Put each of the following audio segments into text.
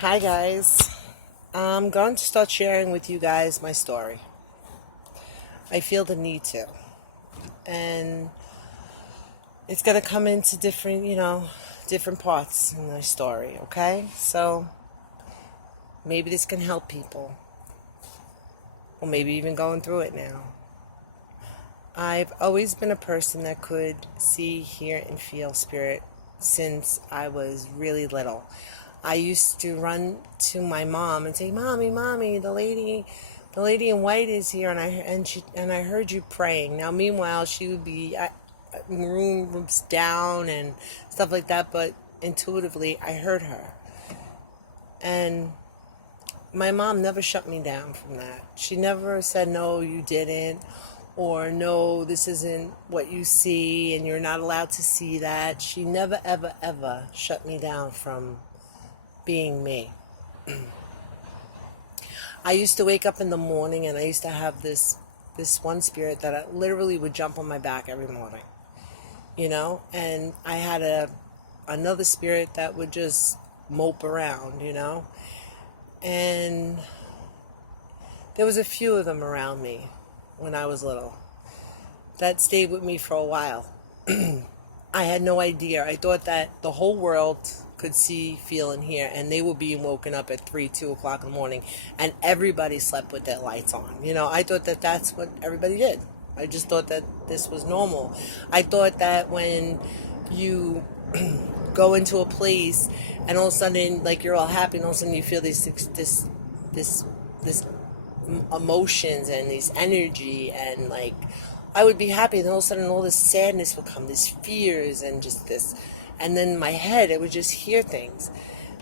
Hi, guys. I'm going to start sharing with you guys my story. I feel the need to. And it's going to come into different parts in my story, okay? So maybe this can help people, or maybe even going through it now. I've always been a person that could see, hear, and feel spirit since I was really little. I used to run to my mom and say, "Mommy, mommy, the lady in white is here, and I heard you praying." Now, meanwhile, she would be rooms down and stuff like that, but intuitively, I heard her, and my mom never shut me down from that. She never said, "No, you didn't," or "No, this isn't what you see, and you're not allowed to see that." She never, ever, ever shut me down from being me. I used to wake up in the morning and I used to have this one spirit that literally would jump on my back every morning, and I had another spirit that would just mope around, and there was a few of them around me when I was little that stayed with me for a while. I had no idea. I thought that the whole world could see, feel, and hear, and they were being woken up at 3, 2 o'clock in the morning, and everybody slept with their lights on. I thought that that's what everybody did. I just thought that this was normal. I thought that when you go into a place and all of a sudden, like, you're all happy, and all of a sudden you feel this emotions and this energy, and like, I would be happy, and all of a sudden all this sadness would come, this fears and just this, and then in my head it would just hear things,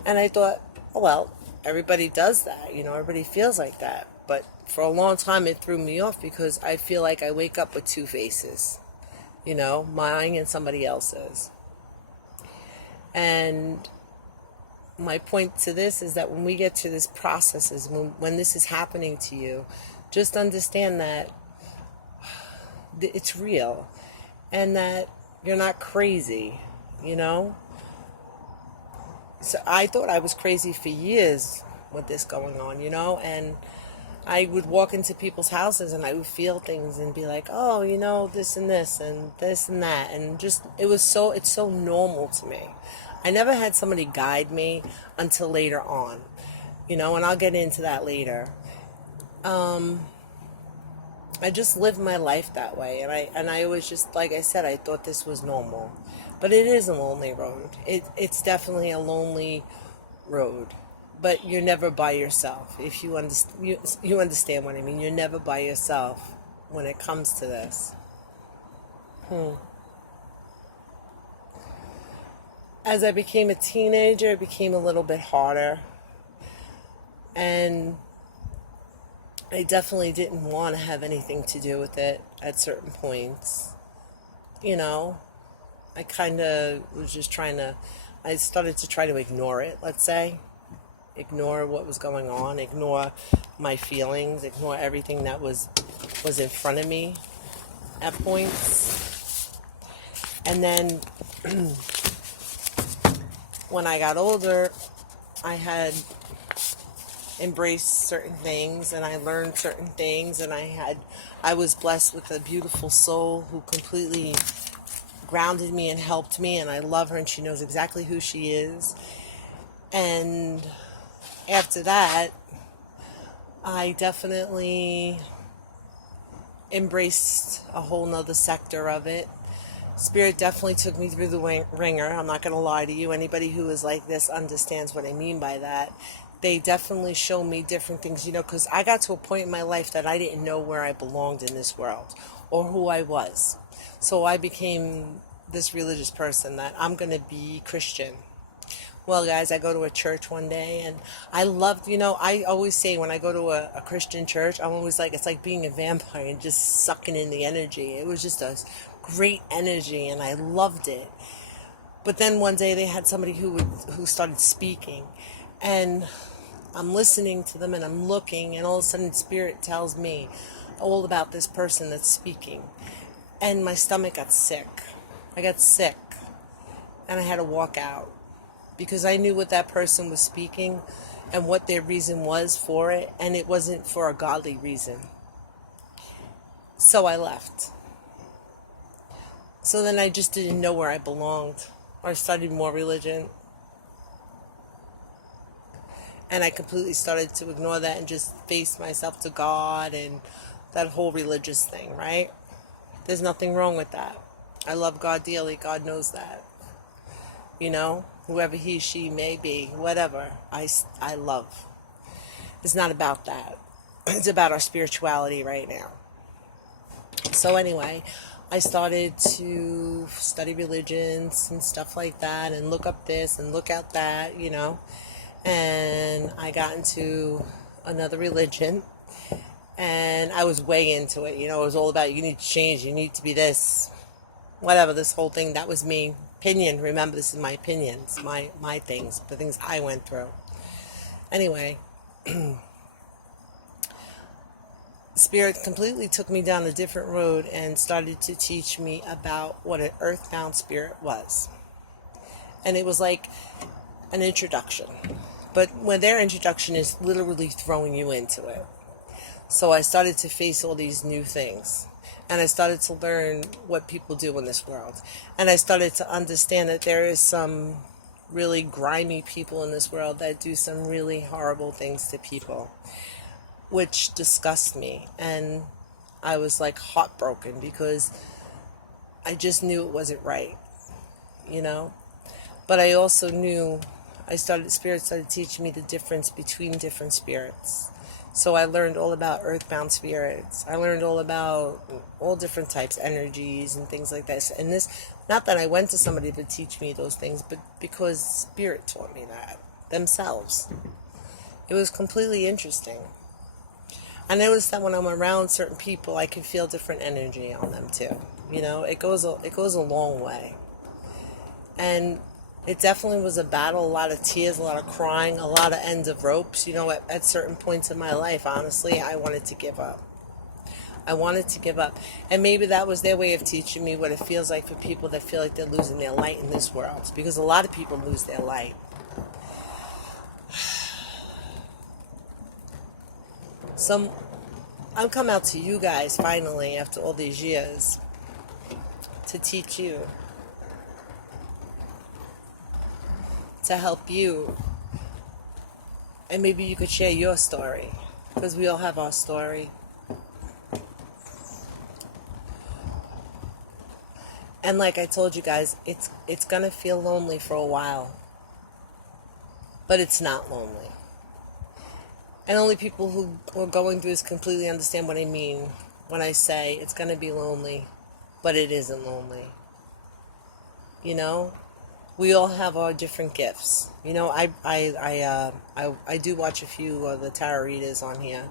and I thought, oh well, everybody does that, everybody feels like that. But for a long time it threw me off because I feel like I wake up with two faces, mine and somebody else's. And my point to this is that when we get to this process, is when this is happening to you, just understand that it's real and that you're not crazy, So I thought I was crazy for years with this going on, and I would walk into people's houses and I would feel things and be like, oh, this and this and this and that. And just, it's so normal to me. I never had somebody guide me until later on, and I'll get into that later. I just lived my life that way, and I was just, like I said, I thought this was normal, but it is a lonely road. It's definitely a lonely road, but you're never by yourself. If you understand what I mean. You're never by yourself when it comes to this. As I became a teenager, it became a little bit harder, and I definitely didn't want to have anything to do with it at certain points. You know, I kind of was just I started to try to ignore it, let's say. Ignore what was going on, ignore my feelings, ignore everything that was in front of me at points. And then when I got older, I had embraced certain things and I learned certain things, and I was blessed with a beautiful soul who completely grounded me and helped me, and I love her and she knows exactly who she is. And after that, I definitely embraced a whole nother sector of it. Spirit definitely took me through the ringer. I'm not going to lie to you. Anybody who is like this understands what I mean by that. They definitely show me different things, because I got to a point in my life that I didn't know where I belonged in this world or who I was. So I became this religious person that I'm going to be Christian. Well, guys, I go to a church one day, and I loved, I always say when I go to a Christian church, I'm always like, it's like being a vampire and just sucking in the energy. It was just a great energy, and I loved it. But then one day they had somebody who started speaking, and I'm listening to them and I'm looking, and all of a sudden Spirit tells me all about this person that's speaking. And my stomach got sick. I got sick, and I had to walk out. because I knew what that person was speaking and what their reason was for it, and it wasn't for a godly reason. So I left. So then I just didn't know where I belonged. I studied more religion, and I completely started to ignore that and just face myself to God and that whole religious thing, right? There's nothing wrong with that. I love God dearly. God knows that. You know, whoever he, she may be, whatever, I love. It's not about that. It's about our spirituality right now. So anyway, I started to study religions and stuff like that and look up this and look at that, you know. And I got into another religion, and I was way into it. You know, it was all about, you need to change, you need to be this, whatever, this whole thing. That was me. Opinion, remember, this is my opinions, my things, the things I went through. Anyway, Spirit completely took me down a different road and started to teach me about what an earthbound spirit was. And it was like an introduction. But when their introduction is literally throwing you into it. So I started to face all these new things. And I started to learn what people do in this world. And I started to understand that there is some really grimy people in this world that do some really horrible things to people, which disgusts me. And I was like heartbroken because I just knew it wasn't right, you know. But I also knew, Spirit started teaching me the difference between different spirits. So I learned all about earthbound spirits. I learned all about all different types, energies and things like that. And this, not that I went to somebody to teach me those things, but because Spirit taught me that themselves. It was completely interesting. I noticed that when I'm around certain people, I can feel different energy on them too. You know, it goes a long way. And it definitely was a battle, a lot of tears, a lot of crying, a lot of ends of ropes. You know, at certain points in my life, honestly, I wanted to give up. I wanted to give up. And maybe that was their way of teaching me what it feels like for people that feel like they're losing their light in this world. Because a lot of people lose their light. I've come out to you guys finally after all these years to teach you, to help you, and maybe you could share your story, because we all have our story. And like I told you guys, it's gonna feel lonely for a while, but it's not lonely. And only people who are going through this completely understand what I mean when I say it's gonna be lonely, but it isn't lonely. You know? We all have our different gifts. You know, I do watch a few of the tarot readers on here,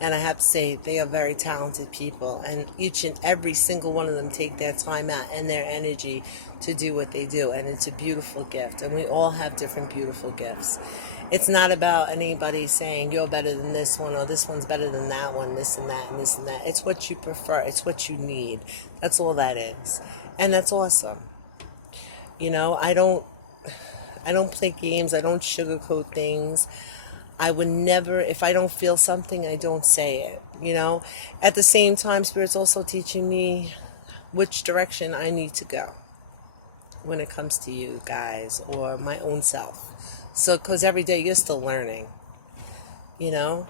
and I have to say they are very talented people, and each and every single one of them take their time out and their energy to do what they do, and it's a beautiful gift, and we all have different beautiful gifts. It's not about anybody saying you're better than this one or this one's better than that one, this and that and this and that. It's what you prefer. It's what you need. That's all that is, and that's awesome. You know, I don't play games. I don't sugarcoat things. I would never, if I don't feel something, I don't say it, you know. At the same time, Spirit's also teaching me which direction I need to go when it comes to you guys or my own self. So, because every day you're still learning, you know.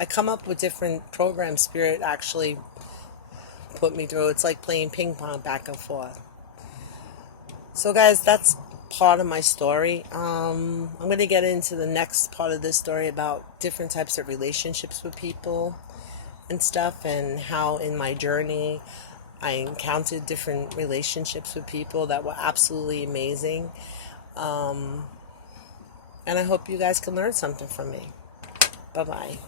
I come up with different programs Spirit actually put me through. It's like playing ping pong back and forth. So guys, that's part of my story. I'm going to get into the next part of this story about different types of relationships with people and stuff, and how in my journey I encountered different relationships with people that were absolutely amazing. And I hope you guys can learn something from me. Bye-bye.